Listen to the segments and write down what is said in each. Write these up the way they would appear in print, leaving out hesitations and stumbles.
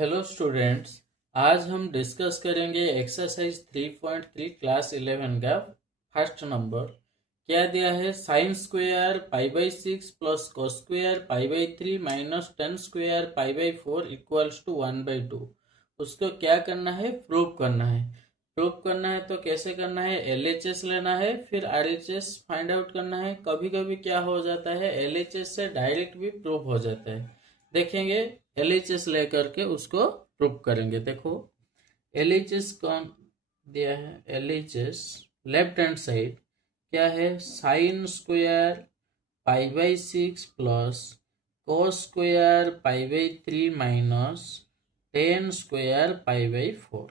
Hello students. आज हम discuss करेंगे एक्सरसाइज 3.3 क्लास 11 का फर्स्ट नंबर। क्या दिया है? Sine square π/6 plus cos square π/3 minus tan square π/4 equals to 1/2। उसको क्या करना है? प्रूव करना है। प्रूव करना है तो कैसे करना है? LHS लेना है, फिर RHS फाइंड आउट करना है। कभी कभी क्या हो जाता है, LHS से डायरेक्ट भी प्रूव हो जाता है। देखेंगे, LHS लेकर के उसको प्रूव करेंगे। देखो, LHS कौन दिया है? LHS लेफ्ट हैंड साइड क्या है? Sine square π/6 plus cos square π/3 minus tan square π/4।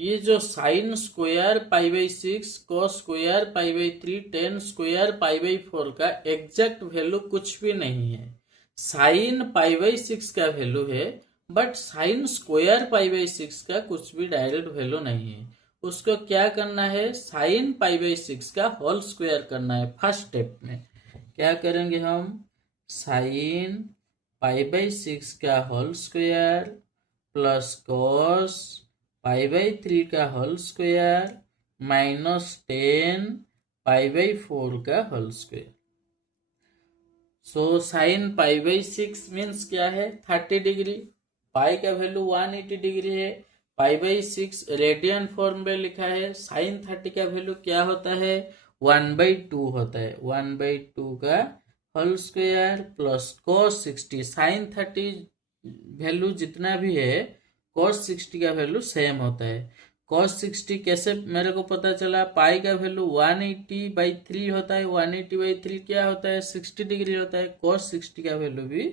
ये जो sine square π/6 cos square π/3 tan square π/4 का एग्जैक्ट वैल्यू कुछ भी नहीं है। साइन π/6 का वैल्यू है, बट साइन स्क्वायर π/6 का कुछ भी डायरेक्ट वैल्यू नहीं है। उसको क्या करना है? साइन π/6 का होल स्क्वायर करना है। फर्स्ट स्टेप में क्या करेंगे हम? साइन π/6 का होल स्क्वायर प्लस कॉस π/3 का होल स्क्वायर माइनस टेन π/4 का whole square. So sine π/6 means क्या है? 30 डिग्री। पाई का वैल्यू 180 डिग्री है। π/6 रेडियन फॉर्म में लिखा है। साइन 30 का वैल्यू क्या होता है? 1/2 होता है। 1/2 का whole square plus cos 60। Sine 30 value जितना भी है, cos 60 का वैल्यू सेम होता है। cos 60 कैसे मेरे को पता चला? पाई का वैल्यू 180/3 होता है। 180/3 क्या होता है? 60 डिग्री होता है। cos 60 का वैल्यू भी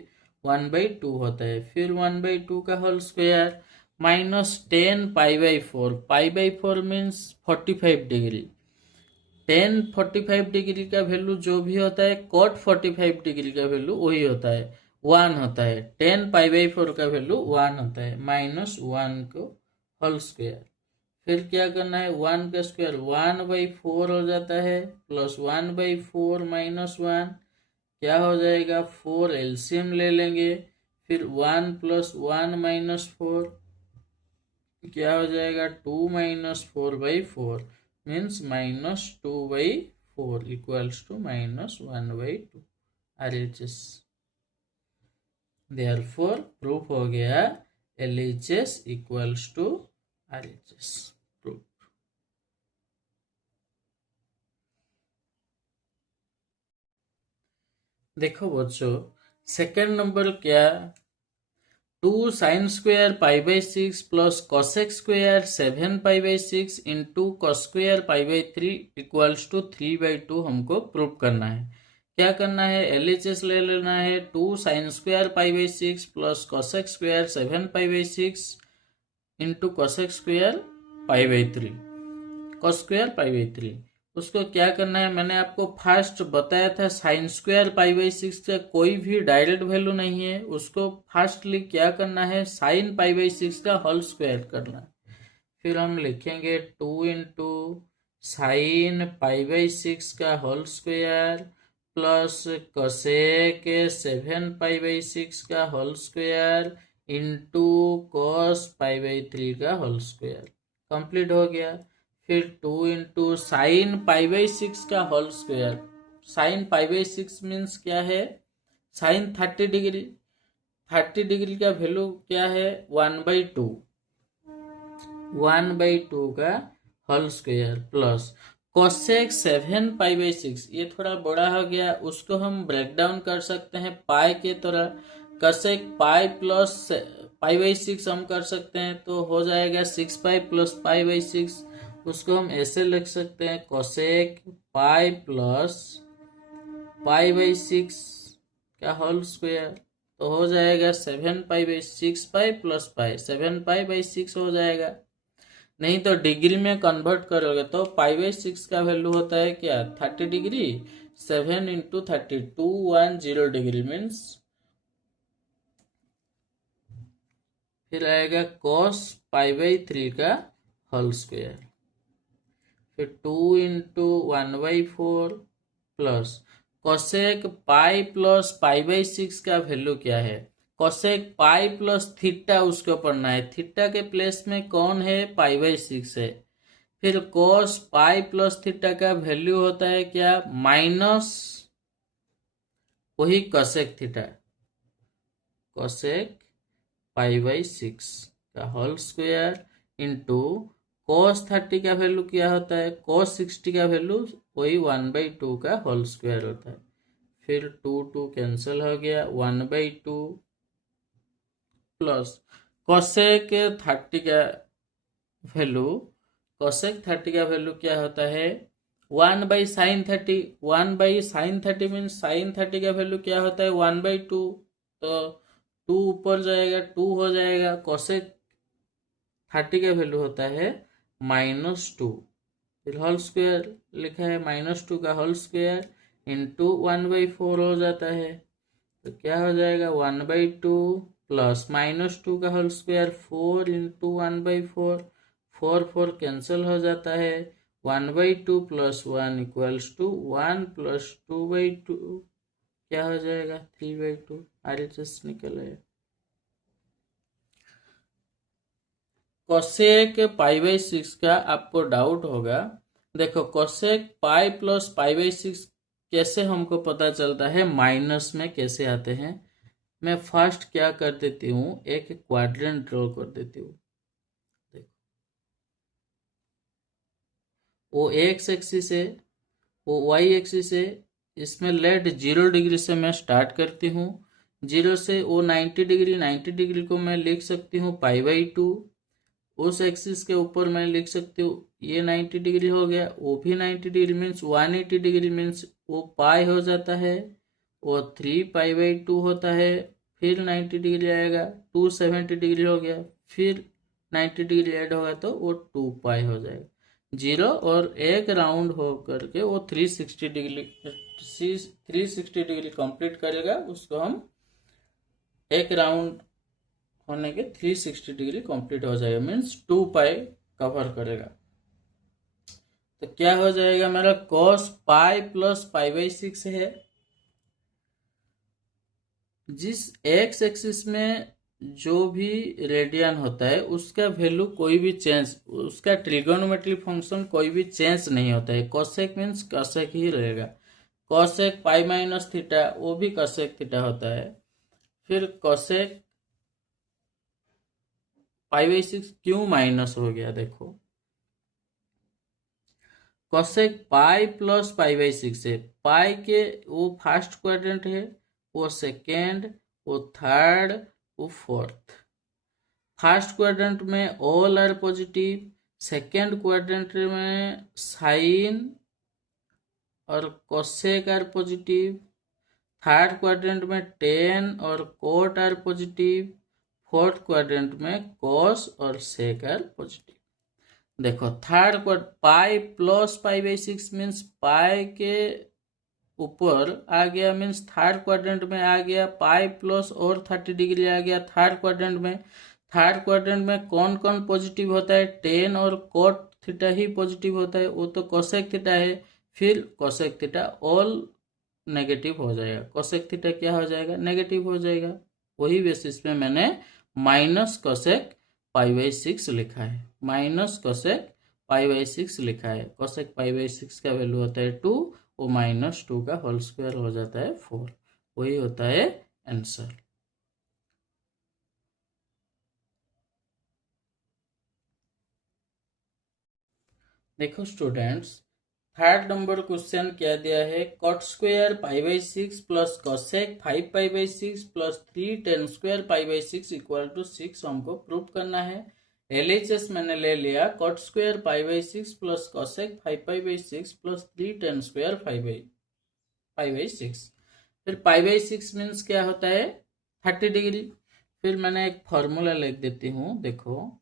1/2 होता है। फिर 1/2 का whole square minus 10 π/4। π/4 means 45 degree. 10 45 degree का वैल्यू जो भी होता है, cot 45 डिग्री का वैल्यू वही होता है, 1 होता है। 10 π/4 का वैल्यू 1 होता है। माइनस 1 को होल स्क्वायर। फिर क्या करना है? 1 का स्क्वायर 1/4 हो जाता है, प्लस 1/4 माइनस 1 क्या हो जाएगा? 4 एलसीएम ले लेंगे। फिर 1 प्लस 1 माइनस 4 क्या हो जाएगा? 2 minus 4/4 means minus 2/4 equals to minus 1/2 RHS। Therefore proof हो गया LHS equals to RHS। Proof. देखो बच्चों, सेकेंड नंबर क्या? 2 sine square π/6 plus cosec square 7 π/6 into cos square π/3 equals to 3/2 हमको प्रूव करना है। क्या करना है? LHS ले लेना है। 2 sine square π/6 plus cosec square 7 π/6 into cosec square π/3 cos square π/3। उसको क्या करना है? मैंने आपको फर्स्ट बताया था, साइन स्क्वायर π/6 का कोई भी डायरेक्ट वैल्यू नहीं है। उसको फर्स्टली क्या करना है? साइन π/6 का होल स्क्वायर करना है। फिर हम लिखेंगे 2 इंटू साइन π/6 का होल स्क्वायर प्लस कोसेक 7 π/6 का होल स्क्वायर इंटू कॉस π/3 का होल स्क्वायर। कंप्लीट हो गया। फिर 2 इंटू साइन π/6 का होल स्क्वायर। साइन π/6 मीन्स क्या है? Sine 30 degree. 30 डिग्री का वैल्यू क्या है? 1/2। 1/2 का होल स्क्वायर प्लस कोसेक 7 π/6। ये थोड़ा बड़ा हो गया, उसको हम ब्रेक डाउन कर सकते हैं पाई के तरह। कोसेक पाई प्लस π/6 हम कर सकते हैं, तो हो जाएगा 6 प्लस π/6। उसको हम ऐसे लिख सकते हैं, कोसेक पाई प्लस π/6 का होल स्क्वायर। तो हो जाएगा 7 प्लस 7 हो जाएगा। नहीं तो डिग्री में कन्वर्ट करोगे तो π/6 का वैल्यू होता है क्या? 30 डिग्री। 7 इंटू 30 210 डिग्री मीन्स फिर आएगा cos π/3 का होल स्क्वायर। फिर 2 into 1/4 plus cosec pi plus π/6 का वैल्यू क्या है? कोसेक पाई प्लस थीटा उसको पढ़ना है, थीटा के प्लेस में कौन है, पाई/6 है। फिर कोस पाई प्लस थीटा का वैल्यू होता है क्या, माइनस वही कोसेक थीटा, कोसेक पाई/6 का होल स्क्वायर इंटू कोस 30 का वैल्यू क्या होता है, कोस 60 का वैल्यू वही 1/2 का होल स्क्वायर होता है। फिर 2 कैंसिल हो गया, 1/2 प्लस कोसेक 30 का वैल्यू, कोसेक 30 का वैल्यू क्या होता है, 1/sin30, 1/sin30 मीन्स sin 30 का वैल्यू क्या होता है, 1/2, तो 2 ऊपर जाएगा, 2 हो जाएगा। कोसेक 30 का वैल्यू होता है -2, फिर होल स्क्वायर लिखा है, -2 का होल स्क्वायर इंटू 1/4 हो जाता है, तो क्या हो जाएगा 1/2 प्लस -2 का होल स्क्वायर 4 इंटू 1/4, 4 कैंसिल हो जाता है, 1/2 प्लस 1 इक्वल्स टू 1 प्लस 2/2 क्या हो जाएगा 3/2, RHS निकल आया। कोसेक पाई/6 का आपको डाउट होगा, देखो कोसेक पाई प्लस पाई/6 कैसे हमको पता चलता है, माइनस में कैसे आते हैं। मैं फर्स्ट क्या कर देती हूँ, एक क्वाड्रेंट ड्रॉ कर देती हूँ। देखो वो एक्स एक्सिस है, वो वाई एक्सिस है, इसमें लेट 0 डिग्री से मैं स्टार्ट करती हूँ, 0 से वो 90 डिग्री, 90 डिग्री को मैं लिख सकती हूँ पाई/2, उस एक्सिस के ऊपर मैं लिख सकती हूँ, ये 90 डिग्री हो गया, वो भी 90 डिग्री मीन्स 180 डिग्री मीन्स वो पाई हो जाता है, वो 3 पाई/2 होता है। फिर 90 डिग्री आएगा, 270 डिग्री हो गया, फिर 90 डिग्री ऐड होगा तो वो 2 पाई हो जाएगा, 0 और एक राउंड हो करके वो 360 डिग्री कंप्लीट करेगा, उसको हम एक राउंड होने के 360 डिग्री कंप्लीट हो जाएगा, मीन्स 2 पाई कवर करेगा। तो क्या हो जाएगा मेरा, cos पाई प्लस पाई/6 है, जिस एक्स एक्सिस में जो भी रेडियन होता है उसका वैल्यू कोई भी चेंज, उसका ट्रिगोनोमेट्री फंक्शन कोई भी चेंज नहीं होता है, कोसेक मीन्स कोसेक ही रहेगा। कोसेक पाई-थीटा वो भी कोसेक थीटा होता है। फिर कोसेक पाई/6 क्यों माइनस हो गया, देखो कोसेक पाई प्लस पाई/6 है, पाई के वो फर्स्ट क्वाड्रेंट है, वो सेकेंड, वो थर्ड, वो फोर्थ। फर्स्ट क्वाड्रेंट में all are positive, second quadrant में साइन और cosec are positive, third quadrant में टेन और cot are positive, fourth quadrant में कोस और सेक आर पॉजिटिव। देखो थर्ड क्वाड्रेंट पाई प्लस पाई/6 मीन्स पाई के ऊपर आ गया, मीन्स थर्ड क्वाड्रेंट में आ गया, पाई प्लस और 30 डिग्री आ गया थर्ड क्वाड्रेंट में। थर्ड क्वाड्रेंट में कौन कौन पॉजिटिव होता है, टेन और कोट थीटा ही पॉजिटिव होता है, वो तो कोसेक थीटा है। फिर कोसेक थीटा ऑल नेगेटिव हो जाएगा, कोसेक थीटा क्या हो जाएगा, नेगेटिव हो जाएगा। वही बेसिस पे मैंने माइनस कोसेक पाई/6 लिखा है, माइनस कोसेक पाई/6 लिखा है। कोसेक पाई/6 का वैल्यू होता है 2, वो -2 का होल स्क्वायर हो जाता है 4, वही होता है आंसर। देखो स्टूडेंट्स, थर्ड नंबर क्वेश्चन क्या दिया है, कॉट स्क्वायर पाई/6 प्लस कोसेक 5 पाई/6 प्लस 3 टेन स्क्वायर पाई/6 इक्वल टू 6 हमको प्रूव करना है। LHS मैंने ले लिया, कॉट स्क्वायर पाई/6 प्लस कोसेक 5 पाई/6 प्लस 3 टेन स्क्वायर पाई/6। फिर पाई/6 मीन्स क्या होता है 30 डिग्री। फिर मैंने एक फॉर्मूला लिख देती हूँ, देखो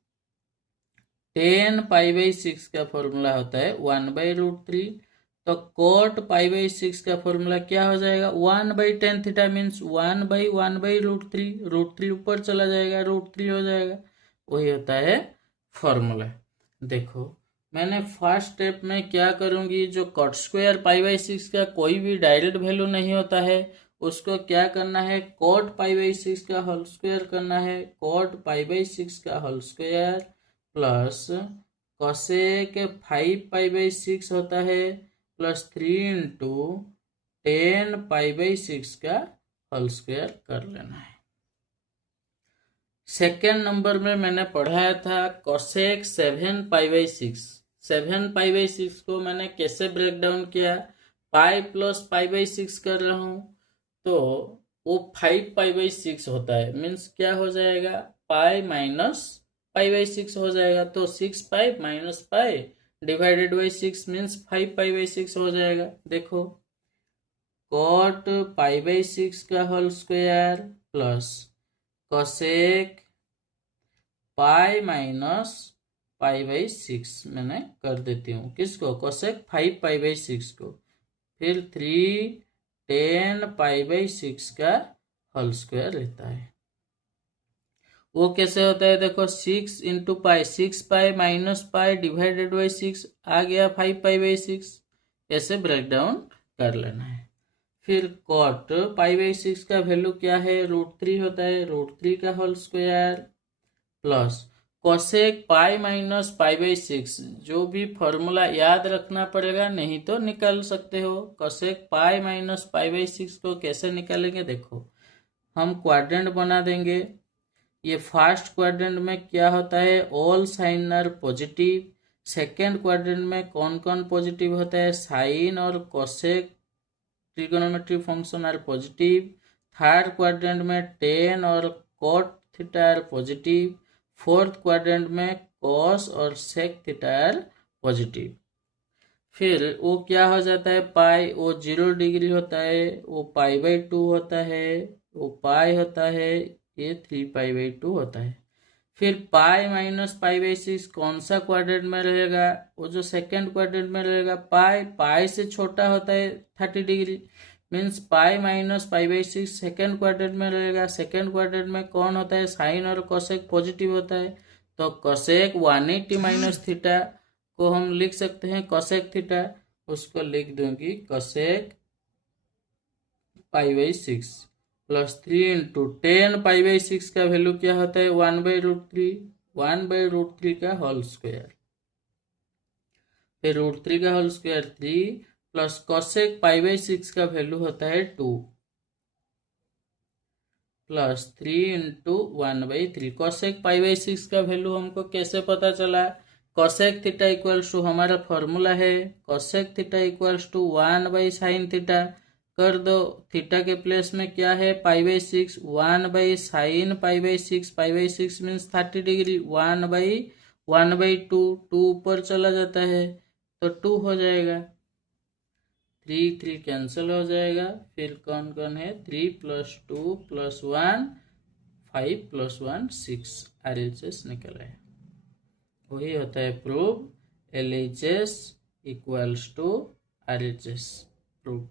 10 पाई/6 का फॉर्मूला होता है 1/√3, तो कोट पाई/6 का फॉर्मूला क्या हो जाएगा 1/tan थीटा मीन्स 1/1/√3, √3 ऊपर चला जाएगा, √3 हो जाएगा, वही होता है फॉर्मूला। देखो मैंने फर्स्ट स्टेप में क्या करूंगी, जो कॉट स्क्वायर पाई/6 का कोई भी डायरेक्ट वैल्यू नहीं होता है, उसको क्या करना है, कॉट पाई बाई 6 का होल स्क्वायर करना है। कॉट पाई बाई 6 का whole square plus cosec 5 pi by 6 होता है प्लस 3 इंटू 10 पाई बाई 6 का होल स्क्वायर कर लेना है। सेकेंड नंबर में मैंने पढ़ाया था cosec 7 pi by 6। 7 pi by 6 को मैंने कैसे ब्रेक डाउन किया, पाई प्लस पाई बाई 6 कर रहा हूं, तो वो 5 पाई बाई 6 होता है। मीन्स क्या हो जाएगा, पाई माइनस पाई बाई 6 हो जाएगा। तो 6 pi minus pi divided by 6 means 5 pi by 6 हो जाएगा। देखो, कॉट पाई बाई 6 का whole square plus cosec pi minus pi by 6 मैंने कर देती हूँ। किसको, कोसेक 5 पाई बाई 6 को। फिर 3 10 पाई बाई 6 का होल स्क्वायर रहता है। वो कैसे होता है, देखो 6 into pi, 6 pi minus pi divided by 6 आ गया 5 पाई बाई 6। ऐसे ब्रेक डाउन कर लेना है। फिर कॉट पाई बाई 6 का वैल्यू क्या है, √3 होता है। √3 का whole square plus cosec pi minus pi by 6, जो भी फॉर्मूला याद रखना पड़ेगा, नहीं तो निकाल सकते हो। Cosec pi minus pi by 6 को कैसे निकालेंगे, देखो हम क्वाड्रेंट बना देंगे। ये फर्स्ट क्वाड्रेंट में क्या होता है, all sine are positive. Second quadrant में कौन कौन पॉजिटिव होता है, साइन और cosec trigonometry function are positive. Third quadrant में टेन और cot theta are positive. Fourth quadrant में कॉस और सेक थीटा आर पॉजिटिव। फिर वो क्या हो जाता है, पाई वो 0 डिग्री होता है, वो पाई बाई 2 होता है, वो पाई होता है, ये 3 पाई बाई 2 होता है। फिर पाई माइनस पाई बाई 6 कौन सा क्वाड्रेंट में रहेगा, वो जो सेकेंड क्वाड्रेंट में रहेगा। पाई पाई से छोटा होता है 30 degree, means pi minus pi by 6 second quadrant में रहेगा। सेकेंड क्वाड्रेंट में कौन होता है, साइन और कोसेक पॉजिटिव होता है। तो कोसेक 180 माइनस थीटा को हम लिख सकते हैं कोसेक थीटा, उसको लिख दूंगी cosec pi by 6 plus 3 into 10 pi by 6 का वैल्यू क्या होता है, 1/√3। 1/√3 का होल स्क्वायर, फिर √3 का whole square 3 plus cosec pi by 6 का वैल्यू होता है 2 plus 3 into 1/3। Cosec pi by 6 का वैल्यू हमको कैसे पता चला, कोसेक थीटा इक्वल्स टू हमारा फॉर्मूला है cosec theta equals to 1/sin theta. कर दो, थीटा के प्लेस में क्या है, pi by 6, 1/sin pi by 6, pi by 6 means 30 degree, 1/1/2, 2 ऊपर चला जाता है तो 2 हो जाएगा। 3 3 कैंसिल हो जाएगा। फिर कौन कौन है, 3 + 2 + 1 5 + 1 6 RHS निकल आया। वही होता है prove, LHS equals to RHS proved.